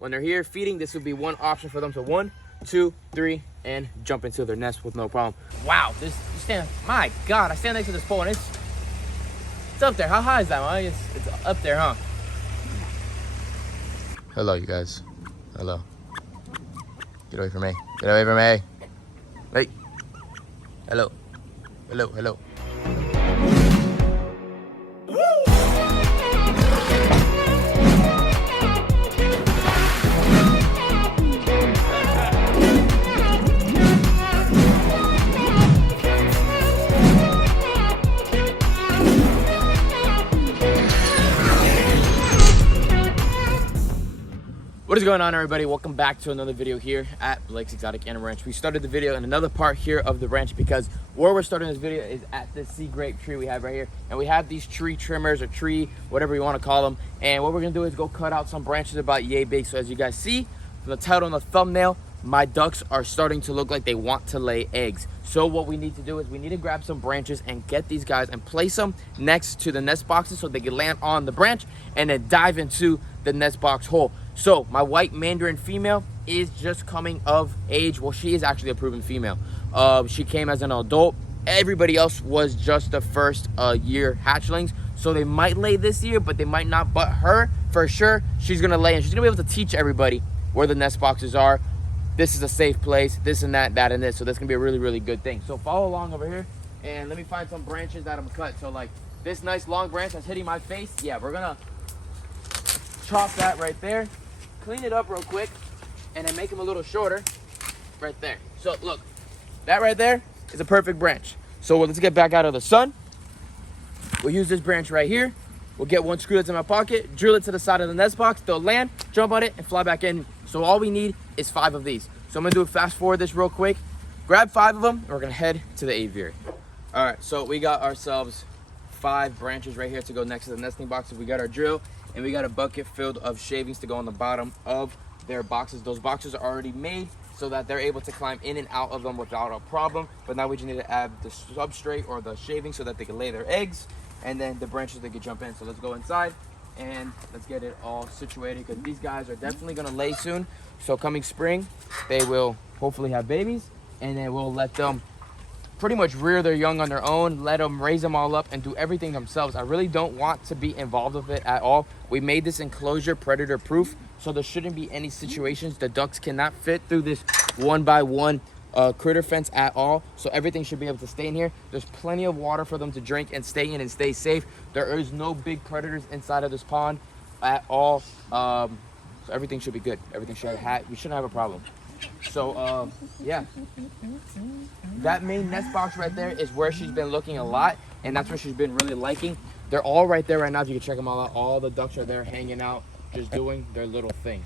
when they're here feeding, this would be one option for them. So 1, 2, 3, and jump into their nest with no problem. Wow, this stand, my God, I stand next to this pole and it's up there. How high is that, man? It's up there, huh? Hello, you guys. Hello. Get away from me. Get away from me. Wait. Hello. Hello, hello. What is going on, everybody? Welcome back to another video here at Blake's Exotic Animal Ranch. We started the video in another part here of the ranch because where we're starting this video is at this sea grape tree we have right here. And we have these tree trimmers or tree, whatever you want to call them. And what we're going to do is go cut out some branches about yay big. So as you guys see from the title and the thumbnail, my ducks are starting to look like they want to lay eggs. So what we need to do is we need to grab some branches and get these guys and place them next to the nest boxes so they can land on the branch and then dive into the nest box hole. So my white Mandarin female is just coming of age. Well, she is actually a proven female. She came as an adult. Everybody else was just the first year hatchlings. So they might lay this year, but they might not. But her, for sure, she's gonna lay, and she's gonna be able to teach everybody where the nest boxes are. This is a safe place, this and that, that and this. So that's gonna be a really, really good thing. So follow along over here and let me find some branches that I'm gonna cut. So like this nice long branch that's hitting my face, yeah, we're gonna chop that right there, clean it up real quick, and then make them a little shorter right there. So look, that right there is a perfect branch. So let's get back out of the sun. We'll use this branch right here. We'll get one screw that's in my pocket, drill it to the side of the nest box, they'll land, jump on it, and fly back in. So all we need is 5 of these. So I'm gonna do a fast forward this real quick. Grab 5 of them, and we're gonna head to the aviary. All right, so we got ourselves 5 branches right here to go next to the nesting boxes. We got our drill, and we got a bucket filled of shavings to go on the bottom of their boxes. Those boxes are already made so that they're able to climb in and out of them without a problem. But now we just need to add the substrate or the shaving so that they can lay their eggs, and then the branches they can jump in. So let's go inside and let's get it all situated because these guys are definitely gonna lay soon. So coming spring, they will hopefully have babies, and then we'll let them pretty much rear their young on their own, let them raise them all up and do everything themselves. I really don't want to be involved with it at all. We made this enclosure predator proof, so there shouldn't be any situations. The ducks cannot fit through this 1x1 critter fence at all, so everything should be able to stay in here. There's plenty of water for them to drink and stay in and stay safe. There is no big predators inside of this pond at all, so everything should be good. Everything should have, we shouldn't have a problem. So yeah, that main nest box right there is where she's been looking a lot, and that's where she's been really liking. They're all right there right now. If you can check them all out, all the ducks are there hanging out, just doing their little thing.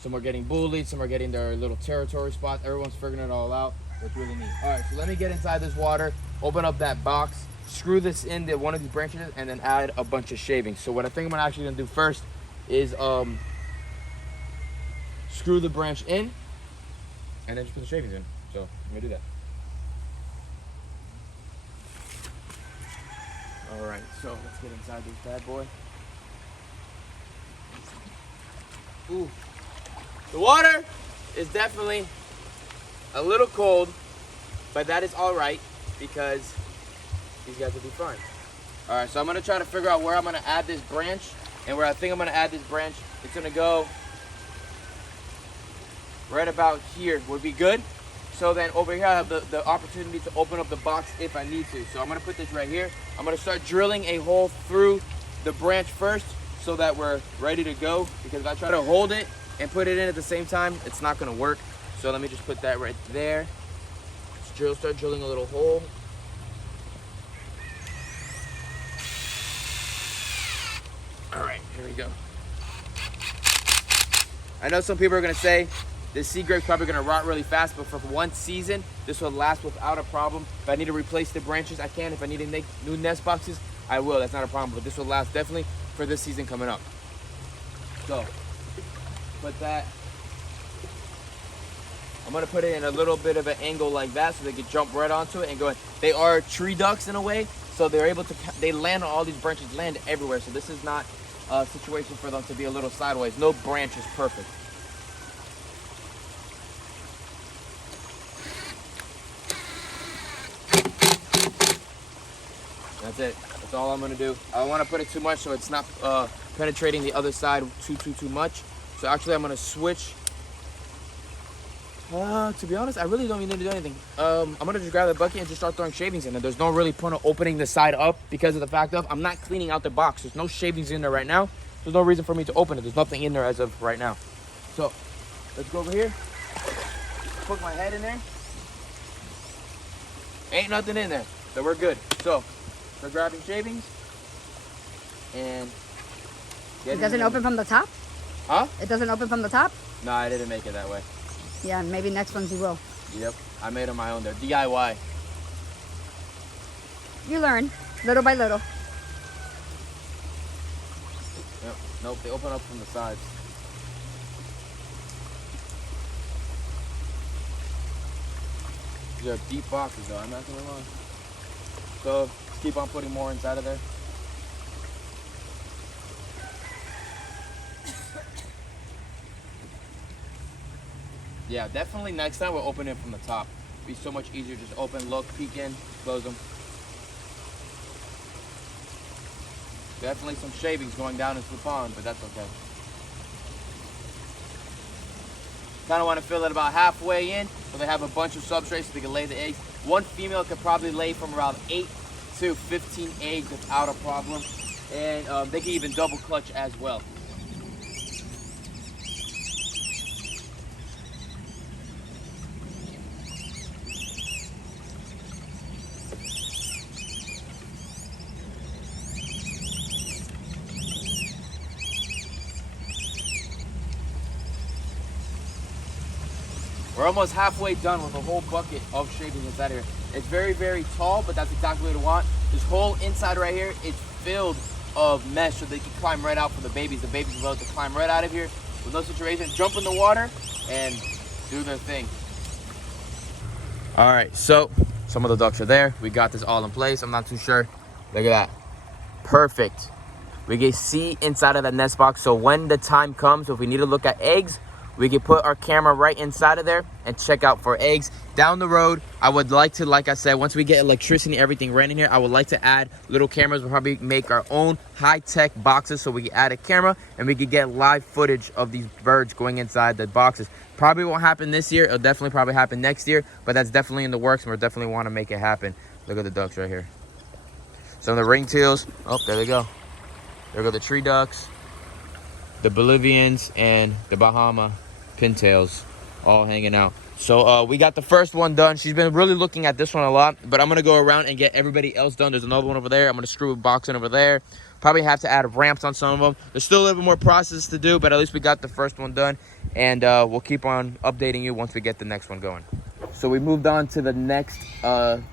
Some are getting bullied, some are getting their little territory spot. Everyone's figuring it all out. It's really neat. All right, so let me get inside this water, open up that box, screw this into one of these branches, and then add a bunch of shavings. So what I think I'm actually gonna do first is screw the branch in and then just put the shavings in. So I'm gonna do that. All right, so let's get inside this bad boy. Ooh. The water is definitely a little cold, but that is all right because these guys will be fine. All right, so I'm gonna try to figure out where I'm gonna add this branch, and where I think I'm gonna add this branch, it's gonna go right about here would be good. So then over here I have the opportunity to open up the box if I need to. So I'm gonna put this right here. I'm gonna start drilling a hole through the branch first so that we're ready to go, because if I try to hold it and put it in at the same time, it's not gonna work. So let me just put that right there. Let's start drilling a little hole. All right, here we go. I know some people are gonna say this sea grape probably gonna rot really fast, but for one season, this will last without a problem. If I need to replace the branches, I can. If I need to make new nest boxes, I will. That's not a problem, but this will last definitely for this season coming up. So, put that. I'm gonna put it in a little bit of an angle like that so they can jump right onto it and go in. They are tree ducks in a way, so they're able to, they land on all these branches, land everywhere. So this is not situation for them to be a little sideways. No branch is perfect. That's it. That's all I'm gonna do. I don't want to put it too much so it's not penetrating the other side too much. So actually I'm gonna switch. To be honest, I really don't even need to do anything. I'm gonna just grab the bucket and just start throwing shavings in there. There's no really point of opening the side up because of the fact of I'm not cleaning out the box. There's no shavings in there right now. There's no reason for me to open it. There's nothing in there as of right now. So let's go over here. Put my head in there. Ain't nothing in there, so we're good. So we're grabbing shavings and it doesn't open from the top? Huh? It doesn't open from the top? No, I didn't make it that way. Yeah, maybe next ones you will. Yep, I made them my own. They're DIY. You learn, little by little. Yep. Nope, they open up from the sides. These are deep boxes though, I'm not gonna lie. So, just keep on putting more inside of there. Yeah, definitely next time we'll open it from the top. It'll be so much easier. Just open, look, peek in, close them. Definitely some shavings going down into the pond, but that's okay. Kind of want to fill it about halfway in so they have a bunch of substrates so they can lay the eggs. One female could probably lay from around 8 to 15 eggs without a problem. And they can even double clutch as well. We're almost halfway done with a whole bucket of shavings inside here. It's very, very tall, but that's exactly what we want. This whole inside right here is filled of mesh so they can climb right out for the babies. The babies will be able to climb right out of here with no situation, jump in the water and do their thing. All right, so some of the ducks are there. We got this all in place. I'm not too sure. Look at that. Perfect. We can see inside of that nest box. So when the time comes, if we need to look at eggs, we can put our camera right inside of there and check out for eggs. Down the road, I would like to, like I said, once we get electricity and everything running here, I would like to add little cameras. We'll probably make our own high-tech boxes so we can add a camera and we can get live footage of these birds going inside the boxes. Probably won't happen this year. It'll definitely probably happen next year, but that's definitely in the works and we definitely want to make it happen. Look at the ducks right here. Some of the ringtails. Oh, there they go. There go the tree ducks, the Bolivians, and the Bahama pintails all hanging out. So we got the first one done. She's been really looking at this one a lot, but I'm gonna go around and get everybody else done. There's another one over there. I'm gonna screw a box in over there. Probably have to add ramps on some of them. There's still a little bit more process to do, but at least we got the first one done, and we'll keep on updating you once we get the next one going. So we moved on to the next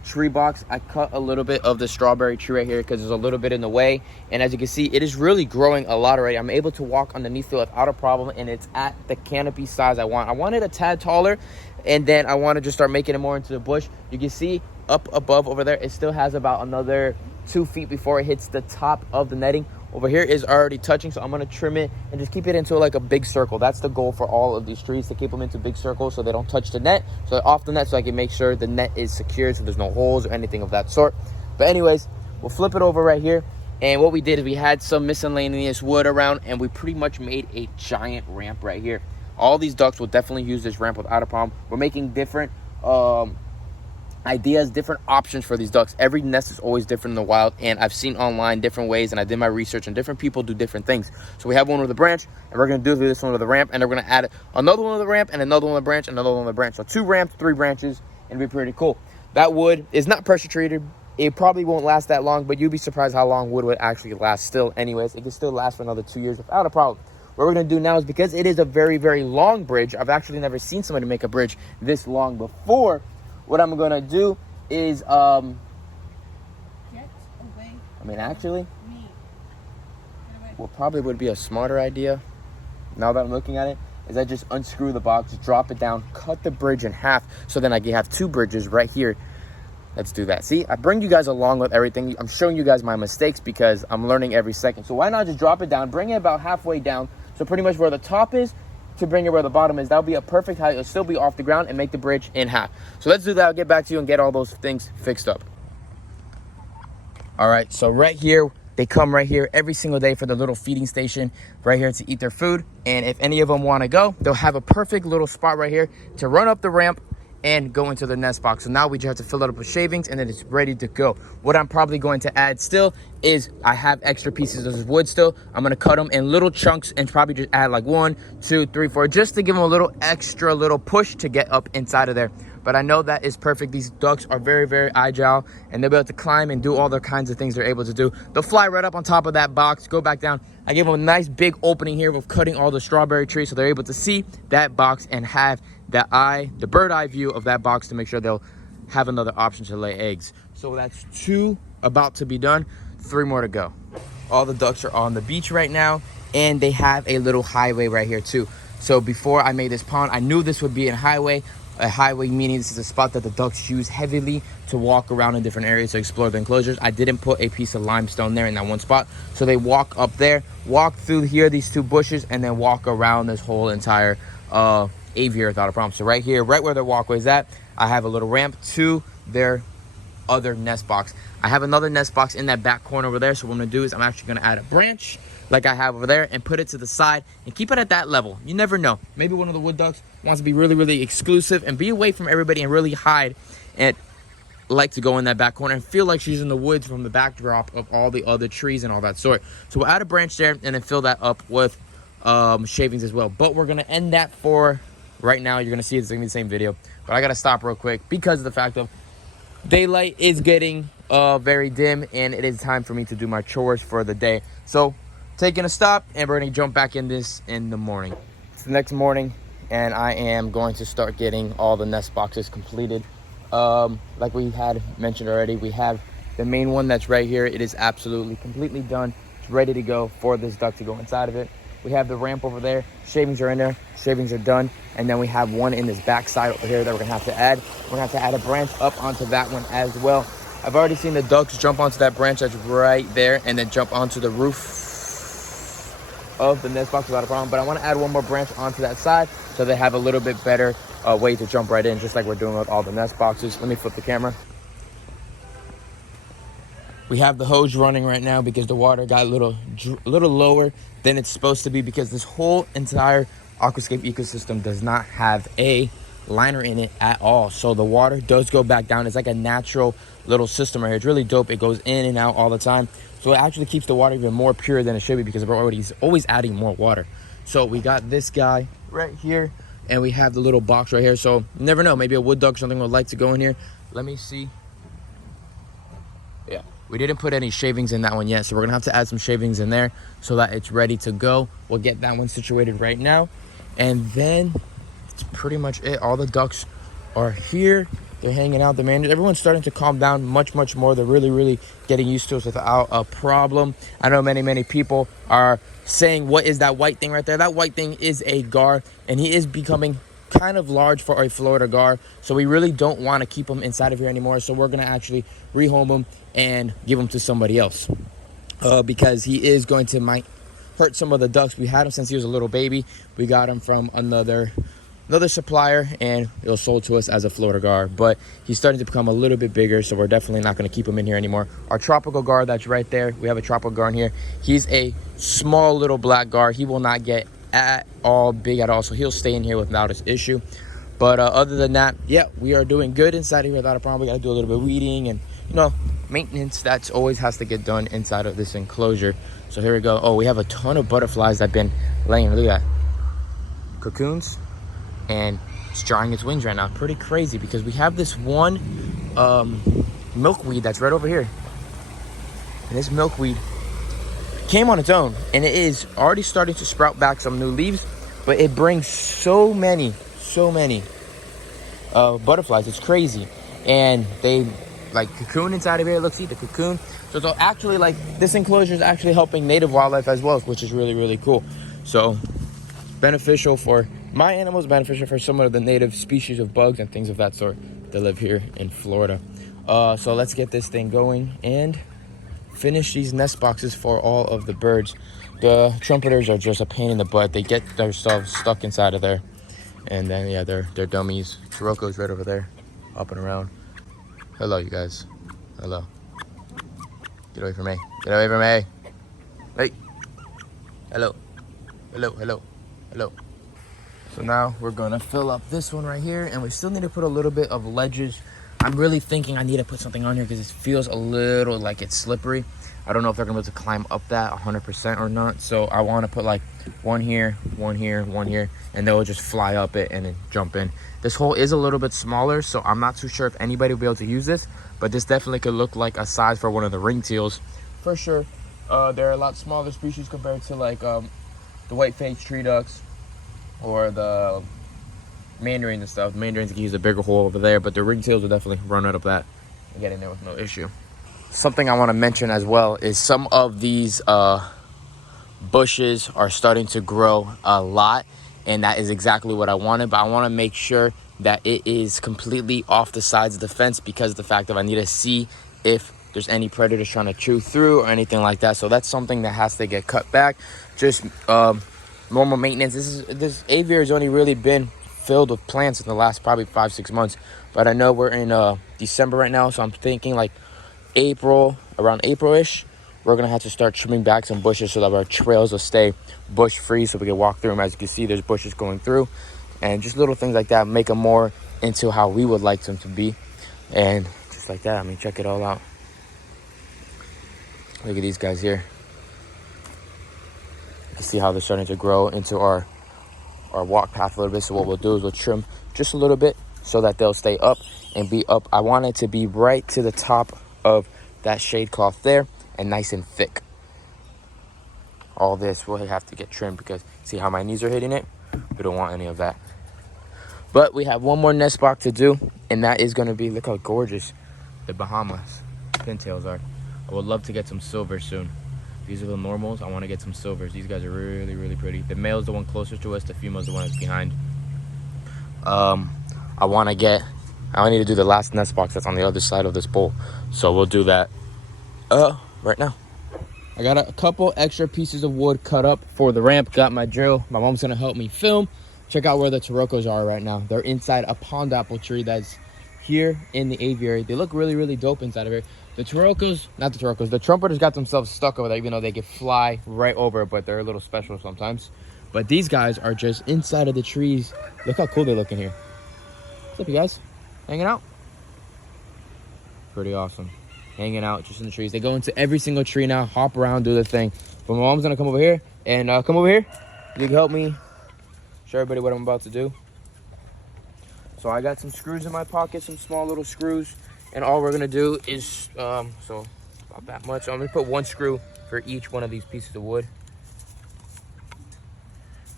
tree box. I cut a little bit of the strawberry tree right here because there's a little bit in the way. And as you can see, it is really growing a lot already. I'm able to walk underneath it without a problem, and it's at the canopy size I want. I want it a tad taller, and then I want to just start making it more into the bush. You can see up above over there, it still has about another 2 feet before it hits the top of the netting. Over here is already touching, so I'm going to trim it and just keep it into like a big circle. That's the goal for all of these trees, to keep them into big circles so they don't touch the net. So off the net, so I can make sure the net is secured so there's no holes or anything of that sort. But anyways, we'll flip it over right here. And what we did is we had some miscellaneous wood around, and we pretty much made a giant ramp right here. All these ducks will definitely use this ramp without a problem. We're making different ideas, different options for these ducks. Every nest is always different in the wild, and I've seen online different ways, and I did my research, and different people do different things. So we have one with a branch, and we're going to do this one with a ramp, and we're going to add another one with a ramp, and another one with a branch, and another one with a branch. So 2 ramps, 3 branches, and it'd be pretty cool. That wood is not pressure treated. It probably won't last that long, but you'd be surprised how long wood would actually last still anyways. It can still last for another 2 years without a problem. What we're going to do now is, because it is a very, very long bridge, I've actually never seen somebody make a bridge this long before. What I'm going to do is, Get away. I mean, actually, what probably would be a smarter idea, now that I'm looking at it, is I just unscrew the box, drop it down, cut the bridge in half, so then I can have 2 bridges right here let's do that. See, I bring you guys along with everything. I'm showing you guys my mistakes because I'm learning every second. So why not just drop it down, bring it about halfway down, so pretty much where the top is to bring it where the bottom is. That'll be a perfect height. It'll still be off the ground and make the bridge in half. So let's do that. I'll get back to you and get all those things fixed up. All right, so right here, they come right here every single day for the little feeding station right here to eat their food. And if any of them want to go, they'll have a perfect little spot right here to run up the ramp and go into the nest box. So now we just have to fill it up with shavings and then it's ready to go. What I'm probably going to add still is I have extra pieces of this wood still. I'm going to cut them in little chunks and probably just add like 1, 2, 3, 4, just to give them a little extra little push to get up inside of there. But I know that is perfect. These ducks are very, very agile and they'll be able to climb and do all the kinds of things they're able to do. They'll fly right up on top of that box, go back down. I gave them a nice big opening here of cutting all the strawberry trees so they're able to see that box and have the bird eye view of that box to make sure they'll have another option to lay eggs. So that's 2 about to be done, 3 more to go. All the ducks are on the beach right now and they have a little highway right here too. So before I made this pond, I knew this would be a highway meaning this is a spot that the ducks use heavily to walk around in different areas to explore the enclosures. I didn't put a piece of limestone there in that one spot, so they walk up there, walk through here, these 2 bushes, and then walk around this whole entire aviary without a problem. So right here, right where their walkway is at, I have a little ramp to their other nest box. I have another nest box in that back corner over there, so what I'm gonna do is I'm actually gonna add a branch like I have over there and put it to the side and keep it at that level. You never know, maybe one of the wood ducks wants to be really, really exclusive and be away from everybody and really hide and like to go in that back corner and feel like she's in the woods from the backdrop of all the other trees and all that sort. So we'll add a branch there and then fill that up with shavings as well. But we're gonna end that for right now. You're gonna see it's gonna be the same video, but I gotta stop real quick because of the fact of daylight is getting very dim and it is time for me to do my chores for the day. So taking a stop and we're gonna jump back in this in the morning. It's the next morning and I am going to start getting all the nest boxes completed. Like we had mentioned already, we have the main one that's right here. It is absolutely completely done. It's ready to go for this duck to go inside of it. We have the ramp over there. Shavings are in there. Shavings are done. And then we have one in this back side over here that we're gonna have to add. We're gonna have to add a branch up onto that one as well. I've already seen the ducks jump onto that branch that's right there and then jump onto the roof of the nest box without a problem. But I want to add one more branch onto that side so they have a little bit better way to jump right in, just like we're doing with all the nest boxes. Let me flip the camera. We have the hose running right now because the water got a little lower than it's supposed to be because this whole entire aquascape ecosystem does not have a liner in it at all. So the water does go back down. It's like a natural little system right here. It's really dope. It goes in and out all the time. So it actually keeps the water even more pure than it should be because we're always adding more water. So we got this guy right here and we have the little box right here. So you never know, maybe a wood duck or something would like to go in here. Let me see. Yeah, we didn't put any shavings in that one yet. So we're gonna have to add some shavings in there so that it's ready to go. We'll get that one situated right now. And then that's pretty much it. All the ducks are here. They're hanging out. Everyone's starting to calm down much more. They're really getting used to us without a problem. I know many people are saying, what is that white thing right there? That white thing is a gar, and he is becoming kind of large for a Florida gar. So we really don't want to keep him inside of here anymore. So we're going to actually rehome him and give him to somebody else because he is going to might hurt some of the ducks. We had him since he was a little baby. We got him from another supplier and it was sold to us as a Florida gar, but he's starting to become a little bit bigger, so we're definitely not going to keep him in here anymore. Our tropical gar that's right there, we have a tropical gar in here. He's a small little black gar. He will not get at all big at all, so he'll stay in here without this issue. But other than that, yeah, we are doing good inside here without a problem. We got to do a little bit of weeding and maintenance that's always has to get done inside of this enclosure. So here we go. Oh, we have a ton of butterflies that have been laying, look at that, cocoons. And it's drying its wings right now. Pretty crazy because we have this one milkweed that's right over here. And this milkweed came on its own and it is already starting to sprout back some new leaves, but it brings so many butterflies. It's crazy. And they like cocoon inside of here. Look, see the cocoon. So it's actually like this enclosure is actually helping native wildlife as well, which is really cool. So beneficial for my animals, beneficial for some of the native species of bugs and things of that sort that live here in Florida. So let's get this thing going and finish these nest boxes for all of the birds. The trumpeters are just a pain in the butt. They get themselves stuck inside of there. And then, yeah, they're dummies. Sirocco's right over there, up and around. Hello, you guys. Hello. Get away from me. Get away from me. Hey. Hello. Hello, hello, hello. So now we're gonna fill up this one right here, and we still need to put a little bit of ledges. I'm really thinking I need to put something on here because it feels a little like it's slippery. I don't know if they're gonna be able to climb up that 100% or not. So I wanna put like one here, one here, one here, and they'll just fly up it and then jump in. This hole is a little bit smaller, so I'm not too sure if anybody will be able to use this, but this definitely could look like a size for one of the ringtails for sure. They're a lot smaller species compared to like the white-faced tree ducks or the mandarins and stuff. Mandarins can use a bigger hole over there, but the ringtails will definitely run out of that and get in there with no issue. Something I want to mention as well is some of these bushes are starting to grow a lot, and that is exactly what I wanted, but I want to make sure that it is completely off the sides of the fence because of the fact that I need to see if there's any predators trying to chew through or anything like that. So that's something that has to get cut back. Just normal maintenance. This aviary has only really been filled with plants in the last probably 5-6 months, but I know we're in December right now, so I'm thinking like around April-ish, we're gonna have to start trimming back some bushes so that our trails will stay bush free so we can walk through them. As you can see, there's bushes going through, and just little things like that make them more into how we would like them to be. And just like that, I mean, check it all out. Look at these guys here. You can see how they're starting to grow into our walk path a little bit. So what we'll do is we'll trim just a little bit so that they'll stay up and be up. I want it to be right to the top of that shade cloth there and nice and thick. All this will have to get trimmed because see how my knees are hitting it? We don't want any of that. But we have one more nest box to do, and that is going to be, look how gorgeous the Bahamas pintails are. I would love to get some silver soon. These are the normals. I want to get some silvers. These guys are really, really pretty. The male's the one closer to us. The female's the one that's behind. I need to do the last nest box that's on the other side of this bowl. So we'll do that right now. I got a couple extra pieces of wood cut up for the ramp. Got my drill. My mom's going to help me film. Check out where the Siroccos are right now. They're inside a pond apple tree that's here in the aviary. They look really, really dope inside of here. The the trumpeters got themselves stuck over there, even though they could fly right over, but they're a little special sometimes. But these guys are just inside of the trees. Look how cool they look in here. What's up, you guys? Hanging out? Pretty awesome. Hanging out just in the trees. They go into every single tree now, hop around, do their thing. But my mom's gonna come over here and come over here. You can help me show everybody what I'm about to do. So I got some screws in my pocket, some small little screws. And all we're gonna do is, so about that much. I'm gonna put one screw for each one of these pieces of wood.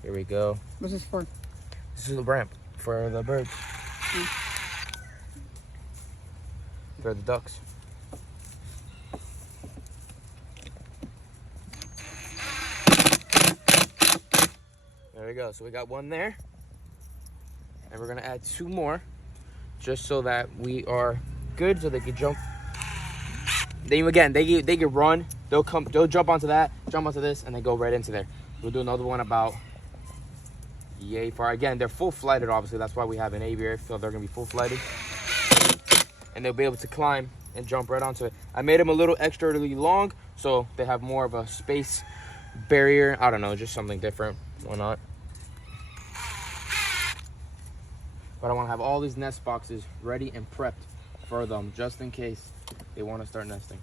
Here we go. What's this for? This is the ramp for the birds. For the ducks. There we go. So we got one there. And we're gonna add 2 more just so that we are good, so they can jump. They can run. They'll jump onto that, jump onto this, and they go right into there. We'll do another one about yay far. Again, they're full flighted, obviously. That's why we have an aviary, so they're gonna be full flighted, and they'll be able to climb and jump right onto it. I made them a little extra long, so they have more of a space barrier. I don't know, just something different. Why not? But I want to have all these nest boxes ready and prepped for them, just in case they want to start nesting.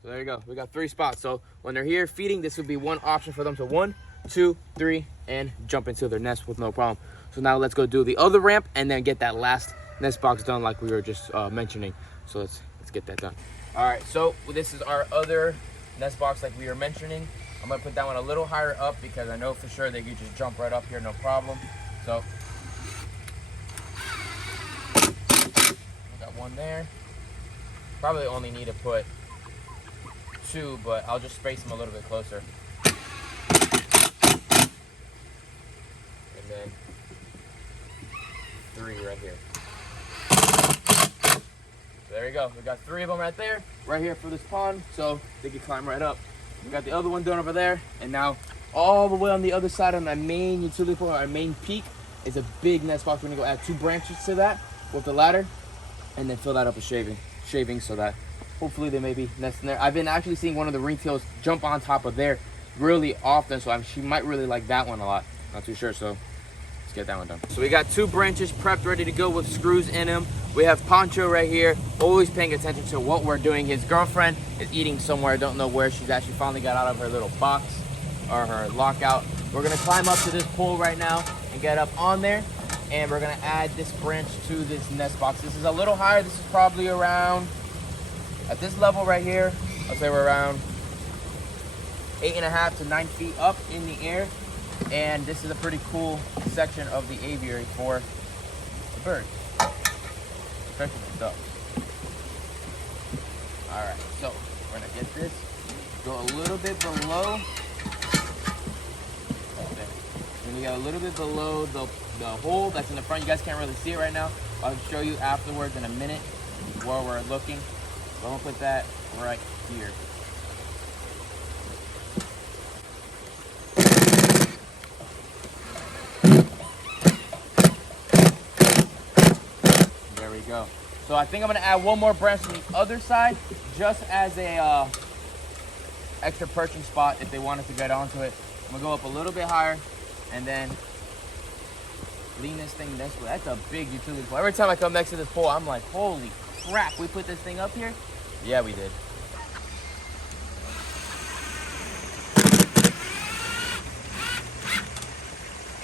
So there you go. We got 3 spots. So when they're here feeding, this would be one option for them. So 1, 2, 3, and jump into their nest with no problem. So now let's go do the other ramp and then get that last nest box done like we were just mentioning. So let's get that done. All right, so this is our other nest box like we were mentioning. I'm gonna put that one a little higher up because I know for sure they could just jump right up here, no problem. So we got one there. Probably only need to put 2, but I'll just space them a little bit closer. And then 3 right here. So there you go. We got 3 of them right there, right here for this pond, so they can climb right up. We got the other one done over there, and now all the way on the other side of my main utility pole, our main peak, is a big nest box. We're gonna go add 2 branches to that with the ladder, and then fill that up with shavings so that hopefully they may be nesting there. I've been actually seeing one of the ringtails jump on top of there really often, so she might really like that one a lot. Not too sure, so let's get that one done. So we got 2 branches prepped, ready to go with screws in them. We have Poncho right here, always paying attention to what we're doing. His girlfriend is eating somewhere, I don't know where she's at. She finally got out of her little box or her lockout. We're gonna climb up to this pole right now and get up on there, and we're gonna add this branch to this nest box. This is a little higher. This is probably around, at this level right here, I'll say we're around 8.5 to 9 feet up in the air. And this is a pretty cool section of the aviary for the birds, especially the ducks. All right, so we're gonna get this, go a little bit below. When you get a little bit below the hole that's in the front, you guys can't really see it right now. I'll show you afterwards in a minute where we're looking. So I'm gonna put that right here. There we go. So I think I'm gonna add 1 more branch on the other side, just as a extra perching spot if they wanted to get onto it. I'm gonna go up a little bit higher and then lean this thing this way. That's a big utility pole. Every time I come next to this pole, I'm like, holy crap, we put this thing up here? Yeah, we did.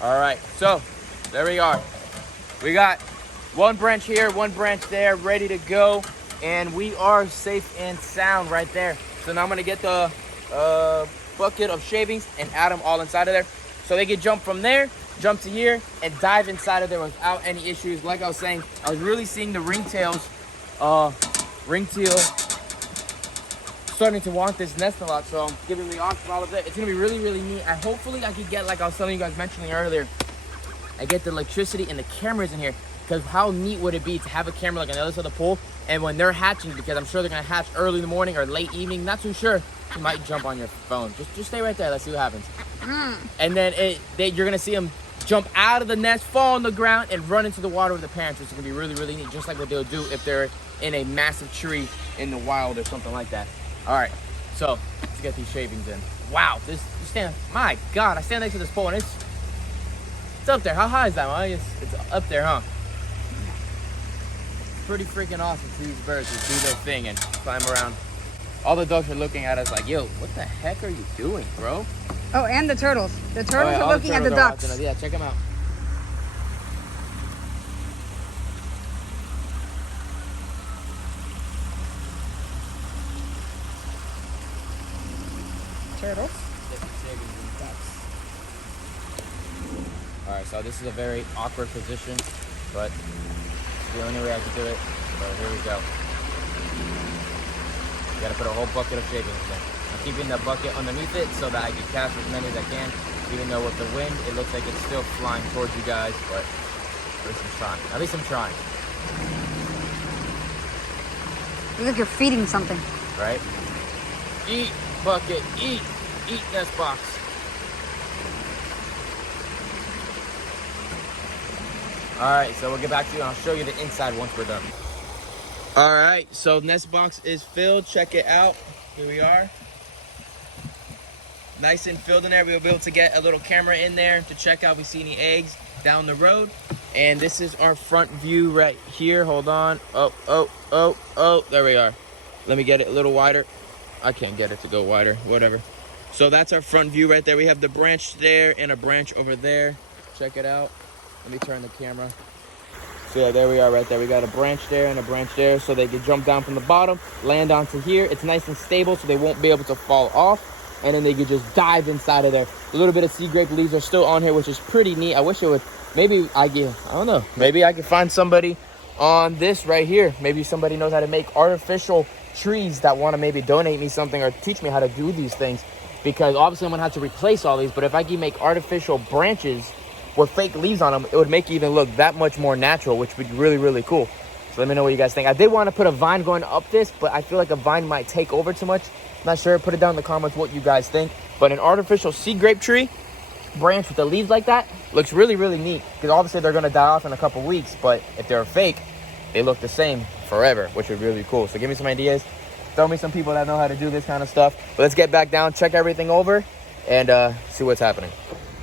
All right, so there we are. We got 1 branch here, 1 branch there, ready to go. And we are safe and sound right there. So now I'm gonna get the bucket of shavings and add them all inside of there. So they can jump from there, jump to here, and dive inside of there without any issues. Like I was saying, I was really seeing the ringtail starting to want this nest a lot, so I'm giving the option all of that. It's gonna be really, really neat. Hopefully I could get, like I was telling you guys mentioning earlier, I get the electricity and the cameras in here, because how neat would it be to have a camera like on the other side of the pole, and when they're hatching, because I'm sure they're gonna hatch early in the morning or late evening, not too sure, you might jump on your phone. Just stay right there, let's see what happens. And then you're gonna see them jump out of the nest, fall on the ground, and run into the water with the parents, which is gonna be really, really neat, just like what they'll do if they're in a massive tree in the wild or something like that. All right, so let's get these shavings in. Wow, my God, I stand next to this pole and it's up there. How high is that, man? It's up there, huh? Pretty freaking awesome to these birds to do their thing and climb around. All the ducks are looking at us like, yo, what the heck are you doing, bro? Oh, and the turtles. The turtles are looking at the ducks. Yeah, check them out. Turtles. All right, so this is a very awkward position, but it's the only way I can do it. So here we go. You gotta put a whole bucket of shavings in. I'm keeping the bucket underneath it so that I can cast as many as I can. Even though with the wind, it looks like it's still flying towards you guys, but at least I'm trying. At least I'm trying. Looks like you're feeding something. Right? Eat, bucket, eat nest box. All right, so we'll get back to you and I'll show you the inside once we're done. All right, so nest box is filled. Check it out. Here we are. Nice and filled in there. We'll be able to get a little camera in there to check out if we see any eggs down the road. And this is our front view right here. Hold on. Oh, there we are. Let me get it a little wider. I can't get it to go wider, whatever. So that's our front view right there. We have the branch there and a branch over there. Check it out. Let me turn the camera. So yeah, there we are right there. We got a branch there and a branch there, so they can jump down from the bottom, land onto here. It's nice and stable, so they won't be able to fall off. And then they can just dive inside of there. A little bit of sea grape leaves are still on here, which is pretty neat. I wish it would, maybe I don't know. Maybe I could find somebody on this right here. Maybe somebody knows how to make artificial trees that want to maybe donate me something or teach me how to do these things. Because obviously I'm gonna have to replace all these, but if I can make artificial branches with fake leaves on them, it would make it even look that much more natural, which would be really, really cool. So let me know what you guys think. I did want to put a vine going up this, but I feel like a vine might take over too much. Not sure. Put it down in the comments what you guys think. But an artificial sea grape tree branch with the leaves like that looks really, really neat. Because obviously they're going to die off in a couple weeks, but if they're fake, they look the same forever, which would be really cool. So give me some ideas. Throw me some people that know how to do this kind of stuff. But let's get back down, check everything over, and see what's happening.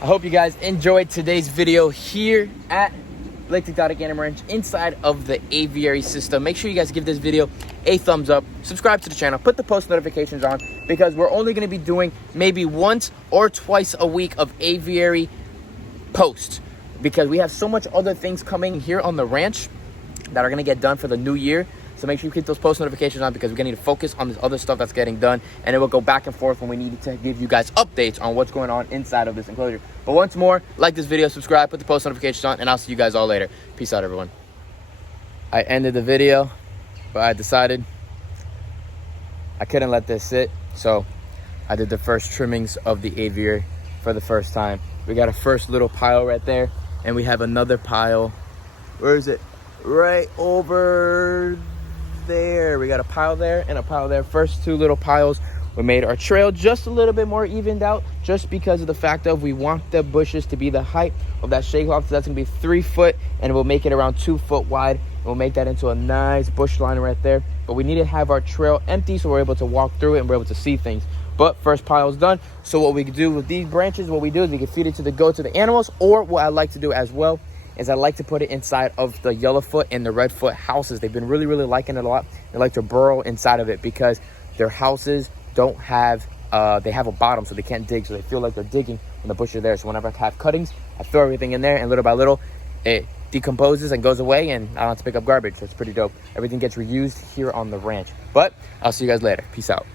I hope you guys enjoyed today's video here at Blake's Exotic Animal Ranch inside of the aviary system. Make sure you guys give this video a thumbs up, subscribe to the channel, put the post notifications on, because we're only going to be doing maybe once or twice a week of aviary posts, because we have so much other things coming here on the ranch that are going to get done for the new year. So make sure you keep those post notifications on, because we're going to need to focus on this other stuff that's getting done, and it will go back and forth when we need to give you guys updates on what's going on inside of this enclosure. But once more, like this video, subscribe, put the post notifications on, and I'll see you guys all later. Peace out, everyone. I ended the video, but I decided I couldn't let this sit, so I did the first trimmings of the aviary for the first time. We got a first little pile right there, and we have another pile. Where is it? Right over there. We got a pile there and a pile there. First two little piles, we made our trail just a little bit more evened out, just because of the fact of we want the bushes to be the height of that shade cloth. So that's gonna be 3 foot, and we'll make it around 2 foot wide. We'll make that into a nice bush line right there. But we need to have our trail empty so we're able to walk through it and we're able to see things. But first pile is done. So what we can do with these branches, what we do is we can feed it to the goats, to the animals, or what I like to do as well is I like to put it inside of the yellowfoot and the redfoot houses. They've been really, really liking it a lot. They like to burrow inside of it because their houses don't have, they have a bottom, so they can't dig. So they feel like they're digging when the bush is there. So whenever I have cuttings, I throw everything in there, and little by little, it decomposes and goes away, and I don't have to pick up garbage. So it's pretty dope. Everything gets reused here on the ranch. But I'll see you guys later. Peace out.